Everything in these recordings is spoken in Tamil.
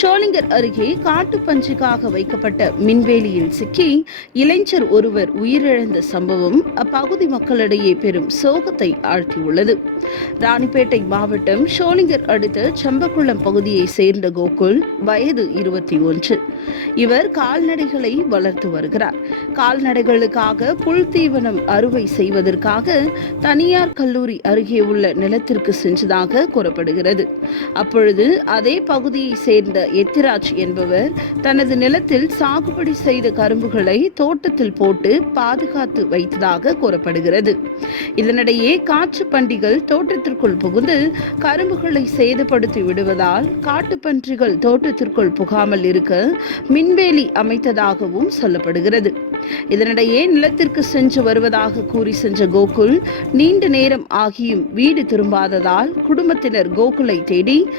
ஷோலிங்கர் அருகே காட்டுப்பன்றிக்காக வைக்கப்பட்ட மின்வேலியில் சிக்கி இளைஞர் ஒருவர் உயிரிழந்த சம்பவம் அப்பகுதி மக்களிடையே பெரும் சோகத்தை ஆழ்த்தியுள்ளது. ராணிப்பேட்டை மாவட்டம் ஷோலிங்கர் அடுத்த செம்பக்குளம் பகுதியை சேர்ந்த கோகுல் வயது இருபத்தி ஒன்று. இவர் கால்நடைகளை வளர்த்து வருகிறார். கால்நடைகளுக்காக புல் தீவனம் அறுவை செய்வதற்காக தனியார் கல்லூரி அருகே உள்ள நிலத்திற்கு சென்றதாக கூறப்படுகிறது. அப்பொழுது அதே பகுதியை சேர்ந்த எத்திராஜ் என்பவர் தனது நிலத்தில் சாகுபடி செய்த கரும்புகளை தோட்டத்தில் போட்டு பாதுகாத்து வைத்ததாக கூறப்படுகிறது. இதனிடையே காற்று பண்டிகள் தோட்டத்திற்குள் புகுந்து கரும்புகளை சேதப்படுத்தி விடுவதால் காட்டுப்பன்றிகள் தோட்டத்திற்குள் புகாமல் இருக்க மின்வேலி அமைத்ததாகவும் சொல்லப்படுகிறது. இதனிடையே நிலத்திற்கு சென்று வருவதாக கூறி சென்ற கோகுல் நீண்ட நேரம் ஆகியும் வீடு திரும்பாததால் குடும்பத்தினர் கோகுலை தேடி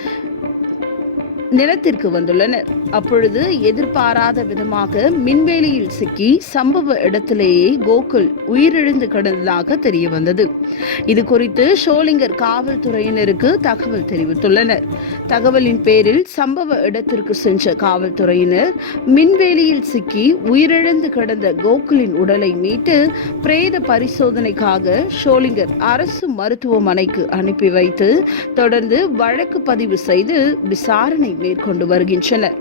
நிலத்திற்கு வந்துள்ளனர். அப்பொழுது எதிர்பாராத விதமாக மின்வேலியில் சிக்கி சம்பவ இடத்திலேயே கோகுல் உயிரிழந்து கிடந்ததாக தெரிய வந்தது இது குறித்து ஷோலிங்கர் காவல்துறையினருக்கு தகவல் தெரிவித்துள்ளனர். தகவலின் பேரில் சம்பவ இடத்திற்கு சென்ற காவல்துறையினர் மின்வேலியில் சிக்கி உயிரிழந்து கிடந்த கோகுலின் உடலை மீட்டு பிரேத பரிசோதனைக்காக ஷோலிங்கர் அரசு மருத்துவமனைக்கு அனுப்பி வைத்து தொடர்ந்து வழக்கு பதிவு செய்து விசாரணை மேற்கொண்டு வருகின்றனர்.